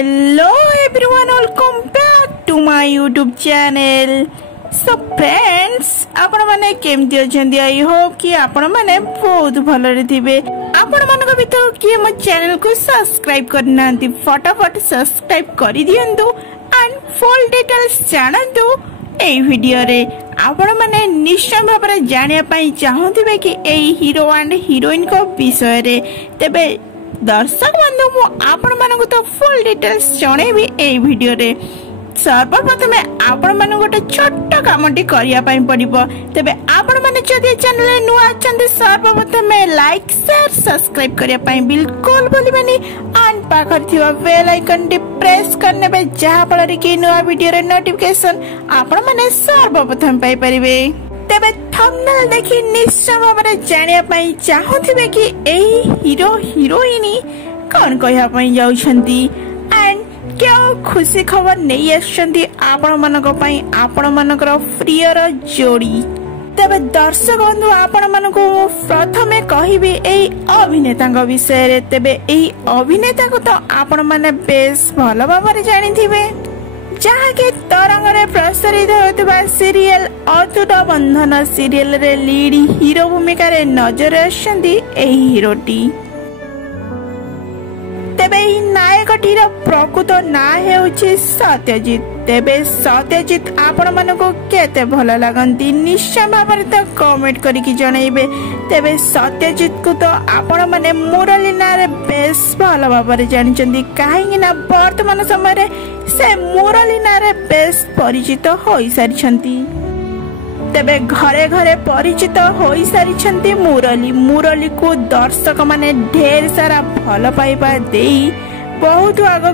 Hello everyone, welcome back to my YouTube channel. So friends, आपण माने केमती अछंदी? I hope कि आपण माने बहुत भलरे थिबे। आपण मानक भितर कि मो चैनल को सब्सक्राइब करनांती फटाफट सब्सक्राइब करि दियंतु एंड फुल डिटेल्स जानंतु एई वीडियो रे। आपण माने निश्चय भाबरे जानिया पई चाहथिबे कि एई हीरो एंड हीरोइन को विषय रे। तेबे दर्शक बंधु मु आपण मानक तो फुल डिटेल्स जणेबी एई वीडियो रे। सर्वप्रथमे आपण माने गोटे छोट कामटी करिया पई पड़िबो। तेबे आपण माने जदि चैनल रे नुआ अछंती सर्वप्रथमे लाइक शेयर सब्सक्राइब करिया पई बिल्कुल भूलिबेनी एंड पाखर थिवा बेल आइकन टी प्रेस करने बे जहा फल कि नुआ वीडियो रे नोटिफिकेशन आपण माने सर्वप्रथम पाई परिबे। तेबे थंबनेल देखि निश्चय भाबरे जानिया पई चाहथिबे कि एही हीरो हीरोइनी कोन कहया पई जाउछंती एंड क्या खुशी खबर नहीं आछंती आपण मानक पई आपण मानकर प्रियर जोड़ी। तेबे दर्शक बंधु आपण मानको प्रथमे कहिबे एई अभिनेता विषय रे। तेबे एई अभिनेता को तो आपण माने बेस भलो भाबरे जानिथिबे, जहा के तरंग रे प्रसारित होतबा सीरियल अतुट बंधन सीरियल रे लीड हीरो भूमिका रे नजर आछंती एई हीरोटी। तेबे नायकटीर प्रकृत ना हेउछि सत्यजित। तेबे सत्यजित आपण मानको केते भल लागंती निश्चय भाबरे तो कमेंट करिकि जणाइबे। तेबे सत्यजित को तो आपण माने मुरली ना रे बेस भल भाबरे जानिचंती, काहेकि ना वर्तमान समय रे से मुरली ना रे बेस परिचित होई सारिछंती। तेबे घरे घरे परिचित होई सारिछंती मुरली। मुरली को दर्शक माने ढेर सारा भल पाइबा देई बहुत आगो